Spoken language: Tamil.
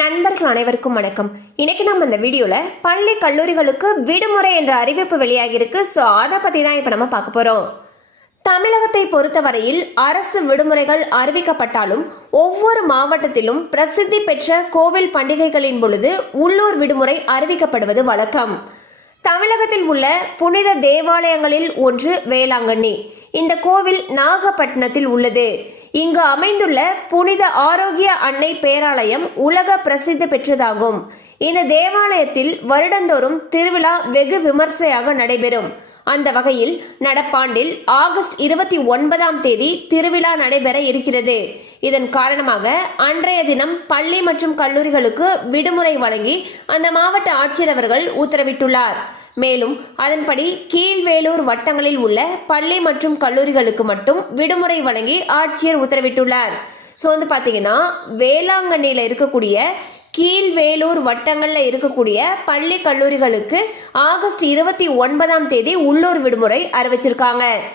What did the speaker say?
நண்பர்கள் அனைவருக்கும் வணக்கம். இன்னைக்கு நம்ம இந்த வீடியோல பள்ளி கல்லூரிகளுக்கு விடுமுறை என்ற அறிவிப்பு வெளியாகிருக்கு. ஸோ அதை பத்தி தான் இப்ப நம்ம பார்க்க போறோம். தமிழகத்தை பொறுத்தவரையில் அரசு விடுமுறைகள் அறிவிக்கப்பட்டாலும் ஒவ்வொரு மாவட்டத்திலும் பிரசித்தி பெற்ற கோவில் பண்டிகைகளின் பொழுது உள்ளூர் விடுமுறை அறிவிக்கப்படுவது வழக்கம். தமிழகத்தில் உள்ள புனித தேவாலயங்களில் ஒன்று வேளாங்கண்ணி. இந்த கோவில் நாகப்பட்டினத்தில் உள்ளது. இங்கு அமைந்துள்ள புனித ஆரோக்கிய அன்னை பேராலயம் உலக பிரசித்தி பெற்றதாகும். இந்த தேவாலயத்தில் வருடந்தோறும் திருவிழா வெகு விமர்சையாக நடைபெறும். அந்த வகையில் நடப்பாண்டில் ஆகஸ்ட் 29 திருவிழா நடைபெற இருக்கிறது. இதன் காரணமாக அன்றைய தினம் பள்ளி மற்றும் கல்லூரிகளுக்கு விடுமுறை வழங்கி அந்த மாவட்ட ஆட்சியர் அவர்கள் உத்தரவிட்டுள்ளார். மேலும் அதன்படி கீழ்வேலூர் வட்டங்களில் உள்ள பள்ளி மற்றும் கல்லூரிகளுக்கு மட்டும் விடுமுறை வழங்கி ஆட்சியர் உத்தரவிட்டுள்ளார். ஸோ பார்த்தீங்கன்னா வேளாங்கண்ணியில் இருக்கக்கூடிய கீழ்வேலூர் வட்டங்களில் இருக்கக்கூடிய பள்ளி கல்லூரிகளுக்கு ஆகஸ்ட் 29 உள்ளூர் விடுமுறை அறிவிச்சிருக்காங்க.